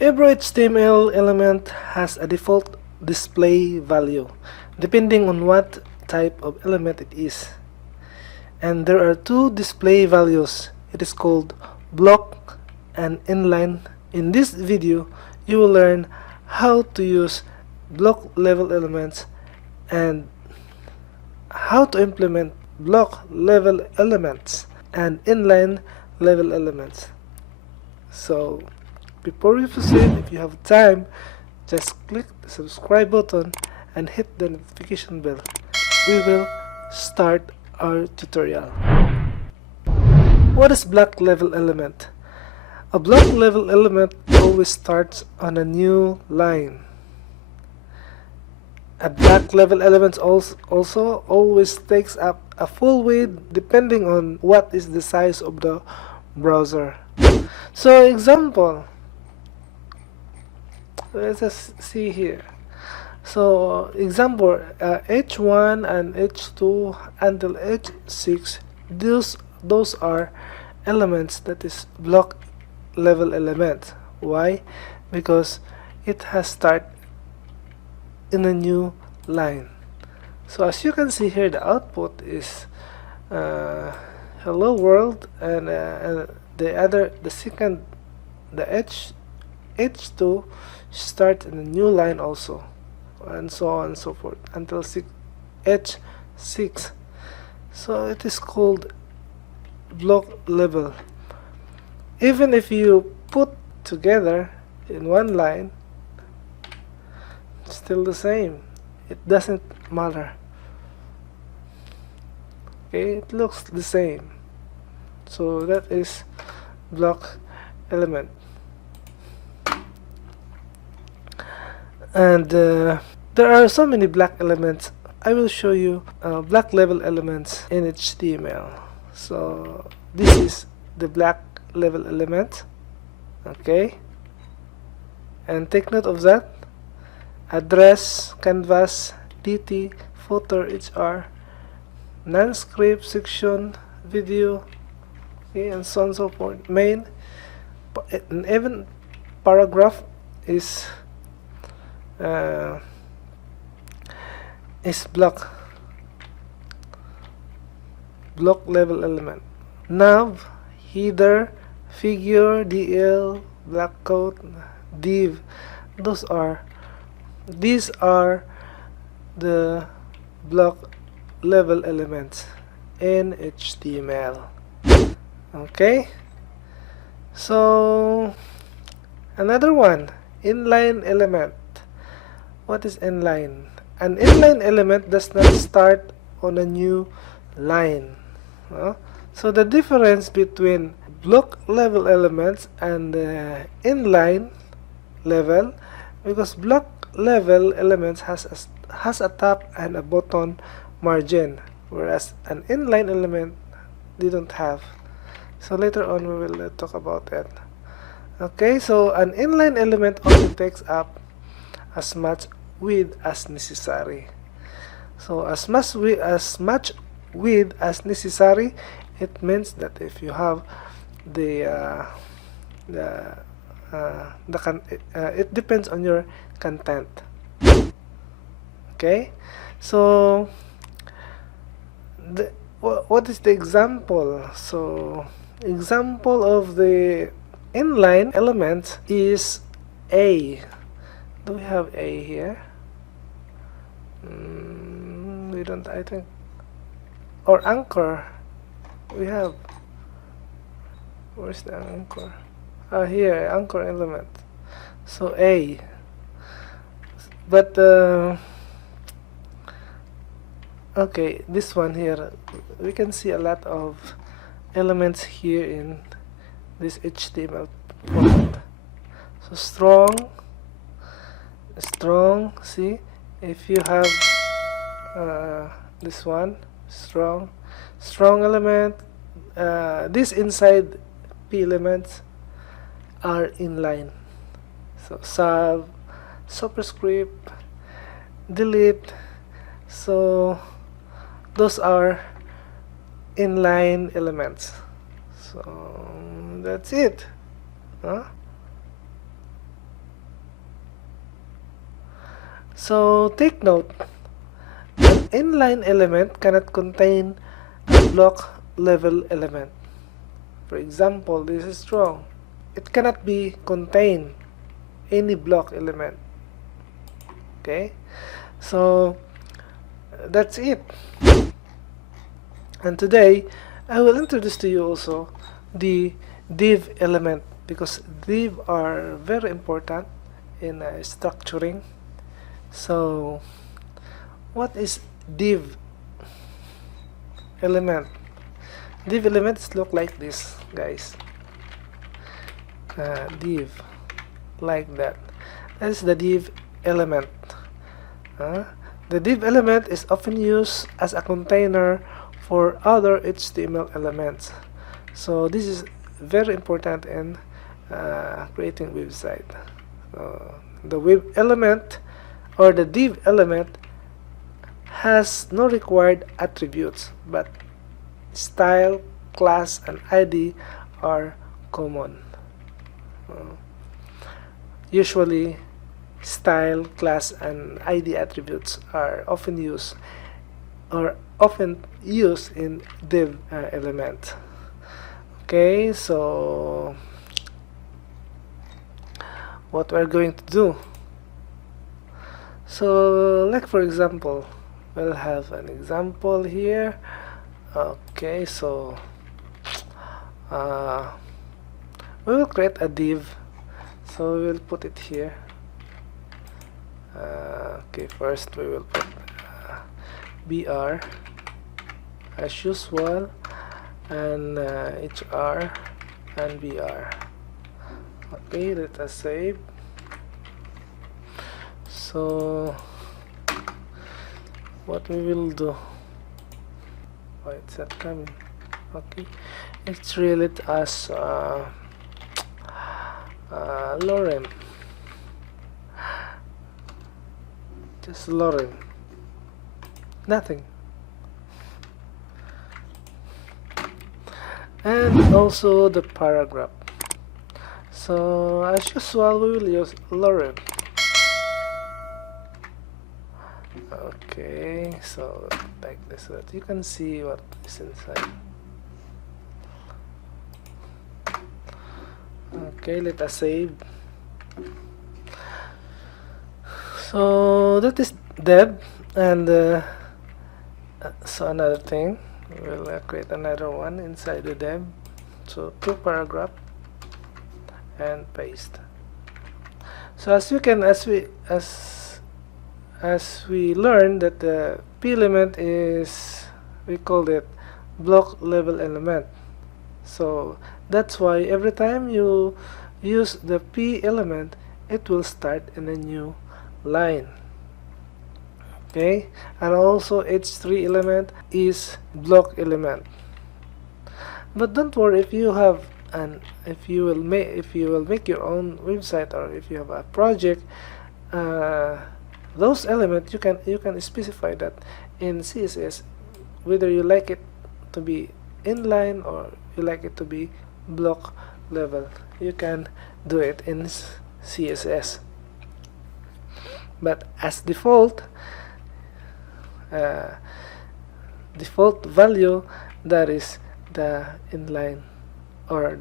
Every HTML element has a default display value depending on what type of element it is. And there are two display values. It is called block and inline. In this video, you will learn how to use block level elements and how to implement block level elements and inline level elements. So before we proceed, if you have time, just click the subscribe button and hit the notification bell. We will start our tutorial. What is block level element? A block level element always starts on a new line. A block level element also always takes up a full width depending on what is the size of the browser. So example, let's just see here. So example, H1 and H2 until H6, those are elements that is block level element. Why? Because it has start in a new line. So as you can see here, the output is hello world, and the H2 start in a new line also, and so on and so forth until H6. So it is called block level. Even if you put together in one line, it's still the same. It doesn't matter. Okay, it looks the same. So that is block element. And there are so many block elements. I will show you block level elements in HTML. So this is the block level element. Okay, and take note of that. Address, canvas, DT, footer, HR, non-script, section, video, okay, and so on and so forth. Main, and even paragraph is block level element. Nav, header, figure, DL, black coat, div, these are the block level elements in HTML. Okay, so another one, inline element. What is inline? An inline element does not start on a new line. So the difference between block level elements and inline level, because block level elements has a top and a bottom margin, whereas an inline element they don't have. So later on we will talk about that. Okay, so an inline element only takes up as much width as necessary. So as much width as necessary, it means that if you have it depends on your content. Okay, so what is the example? So example of the inline element is A. Do we have A here? We don't, I think. Or anchor. We have. Where's the anchor? Here, anchor element. So A. But okay, this one here, we can see a lot of elements here in this HTML format. So strong, see, if you have this one, strong element, this inside P elements are inline. So sub, superscript, delete, so those are inline elements. So that's it. So take note, an inline element cannot contain a block level element. For example, this is wrong. It cannot be contain any block element. Okay, so that's it. And today I will introduce to you also the div element, because div are very important in structuring. So what is div element? Div elements look like this, guys. Div, like that. That is the div element. The div element is often used as a container for other HTML elements. So this is very important in creating website. The web element or the div element has no required attributes, but style, class, and ID are common. Usually style, class, and ID attributes are often used in div element. Okay, so what we're going to do, so like for example, we'll have an example here. Okay, so we will create a div, so we will put it here. Okay, first we will put br as usual, and hr and br. Okay, let us save. So what we will do, oh, it's not coming. Okay, let's reel it as lorem, just lorem, nothing. And also the paragraph. So as usual, we will use lorem. Okay, so like this, so that you can see what is inside. Okay, let us save. So that is dev, and so another thing, we'll create another one inside the dev. So two paragraph and paste. So as we learned that the p element is, we called it block level element. So that's why every time you use the p element, it will start in a new line. Okay, and also h3 element is block element. But don't worry, if you have if you will make your own website, or if you have a project, those elements you can specify that in CSS, whether you like it to be inline or you like it to be block level. You can do it in CSS, but as default value, that is the inline, or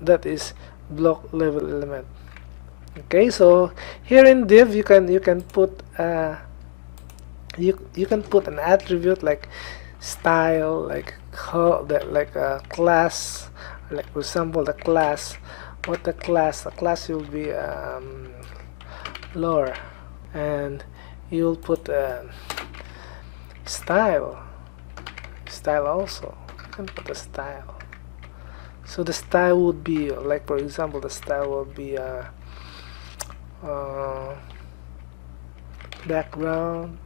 that is block level element. Okay, so here in div you can put you can put an attribute like style, like a class, like for example the class. What the class will be lore, and you'll put style also. You can put a style. So the style would be, like for example, the style would be background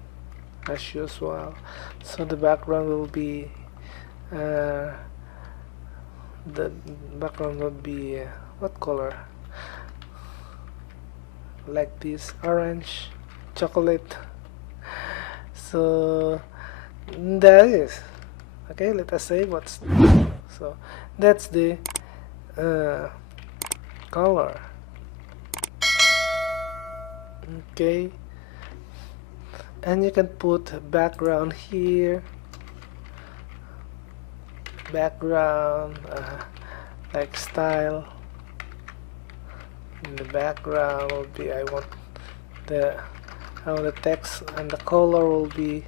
as usual. So the background will be what color? Like this, orange, chocolate. So that is okay. Let us say what's so that's the color. Okay, and you can put background here, background like style. In the background will be I want the text, and the color will be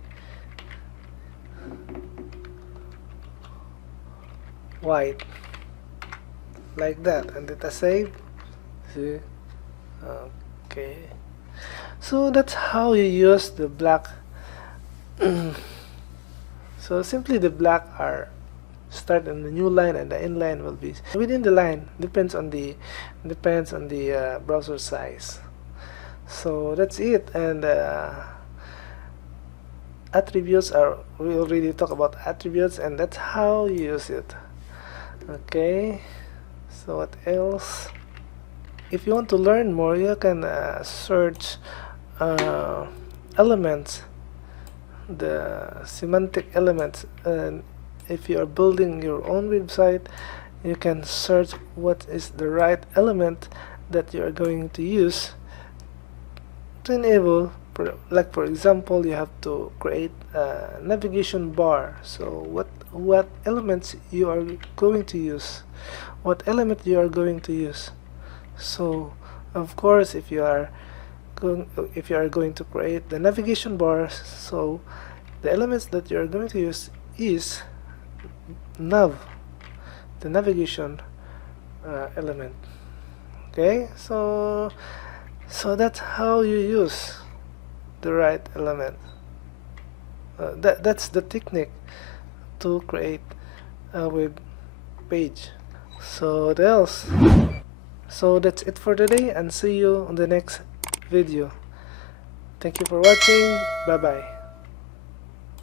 white, like that, and hit a save. See? Okay, so that's how you use the black. So simply the black are start in the new line, and the inline will be within the line, depends on the browser size. So that's it. And attributes are, we already talked about attributes, and that's how you use it. Okay, so what else? If you want to learn more, you can search elements, the semantic elements, and if you are building your own website, you can search what is the right element that you are going to use to enable, like for example, you have to create a navigation bar. So what elements you are going to use, what element you are going to use. So of course, if you are going to create the navigation bar, so the elements that you are going to use is nav, the navigation element. Okay, so that's how you use the right element. That's the technique to create a web page. So what else? So that's it for today, and see you on the next video. Thank you for watching. Bye bye.